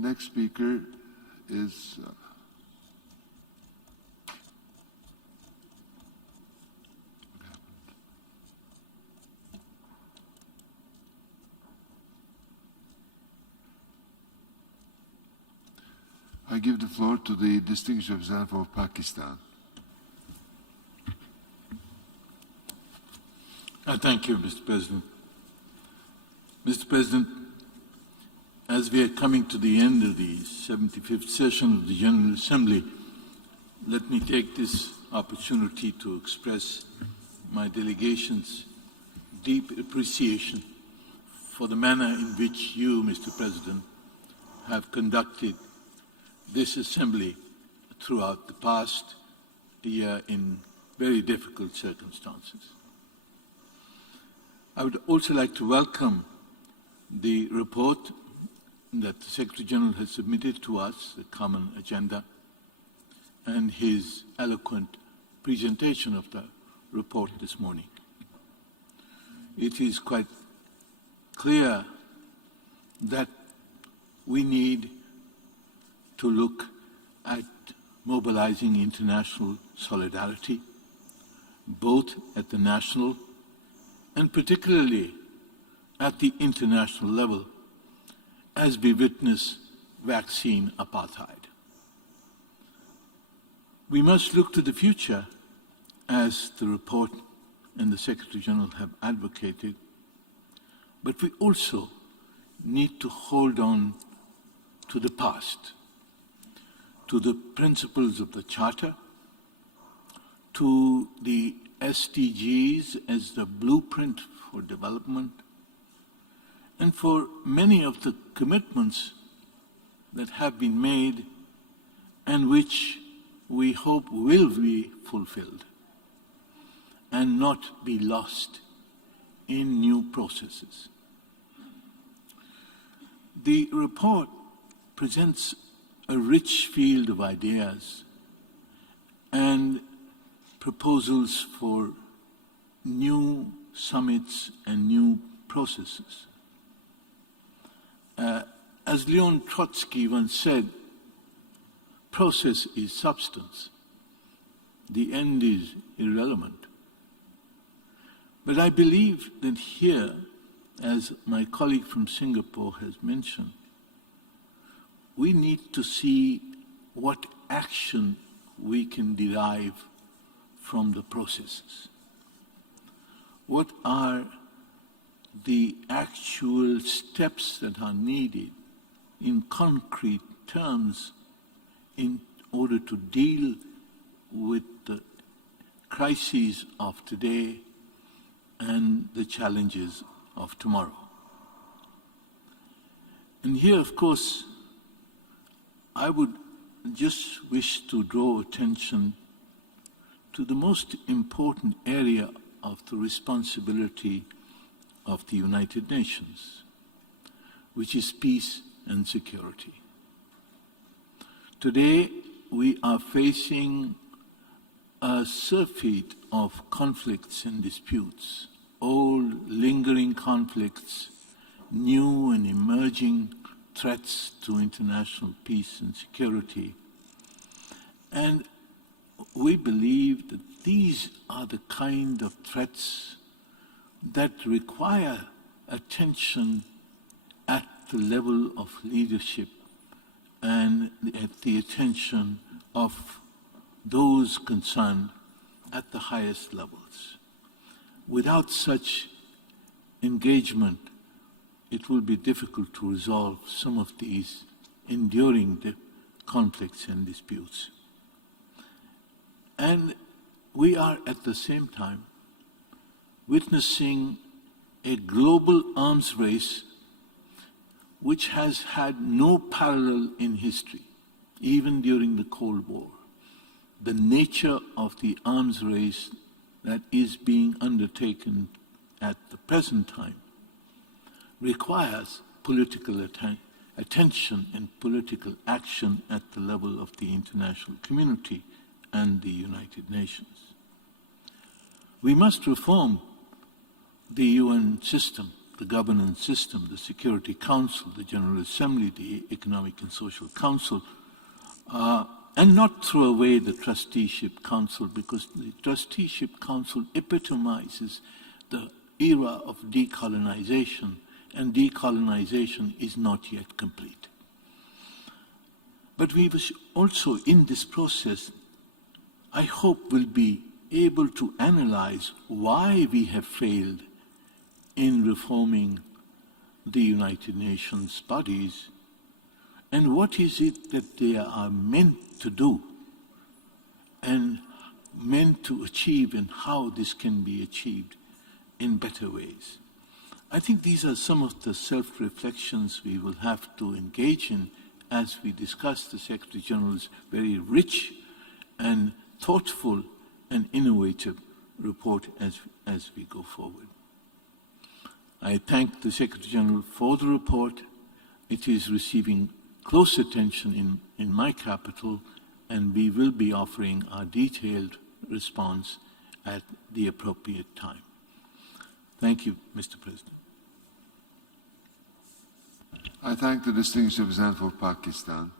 next speaker is I give the floor to the distinguished representative of Pakistan. Thank you, Mr. President. Mr. President, as we are coming to the end of the 75th session of the General Assembly, let me take this opportunity to express my delegation's deep appreciation for the manner in which you, Mr. President, have conducted this Assembly throughout the past year in very difficult circumstances. I would also like to welcome the report that the Secretary General has submitted to us, the Common Agenda, and his eloquent presentation of the report this morning. It is quite clear that we need to look at mobilizing international solidarity, both at the national and particularly at the international level, as we witness vaccine apartheid. We must look to the future, as the report and the Secretary General have advocated, but we also need to hold on to the past, to the principles of the Charter, to the SDGs as the blueprint for development, and for many of the commitments that have been made and which we hope will be fulfilled and not be lost in new processes. The report presents a rich field of ideas and proposals for new summits and new processes. As Leon Trotsky once said, process is substance. The end is irrelevant. But I believe that here, as my colleague from Singapore has mentioned, we need to see what action we can derive from the processes. What are the actual steps that are needed in concrete terms in order to deal with the crises of today and the challenges of tomorrow? And here, of course, I would just wish to draw attention to the most important area of the responsibility of the United Nations, which is peace and security. Today, we are facing a surfeit of conflicts and disputes, old lingering conflicts, new and emerging threats to international peace and security. And we believe that these are the kind of threats that require attention at the level of leadership and at the attention of those concerned at the highest levels. Without such engagement, it will be difficult to resolve some of these enduring conflicts and disputes. And we are at the same time witnessing a global arms race which has had no parallel in history, even during the Cold War. The nature of the arms race that is being undertaken at the present time requires political attention and political action at the level of the international community and the United Nations. We must reform the UN system, the governance system, the Security Council, the General Assembly, the Economic and Social Council, and not throw away the Trusteeship Council, because the Trusteeship Council epitomizes the era of decolonization, and decolonization is not yet complete. But we will also, in this process, I hope will be able to analyze why we have failed in reforming the United Nations bodies, and what is it that they are meant to do and meant to achieve, and how this can be achieved in better ways. I think these are some of the self-reflections we will have to engage in as we discuss the Secretary General's very rich and thoughtful and innovative report as we go forward. I thank the Secretary General for the report. It is receiving close attention in my capital, and we will be offering our detailed response at the appropriate time. Thank you, Mr. President. I thank the distinguished representative of Pakistan.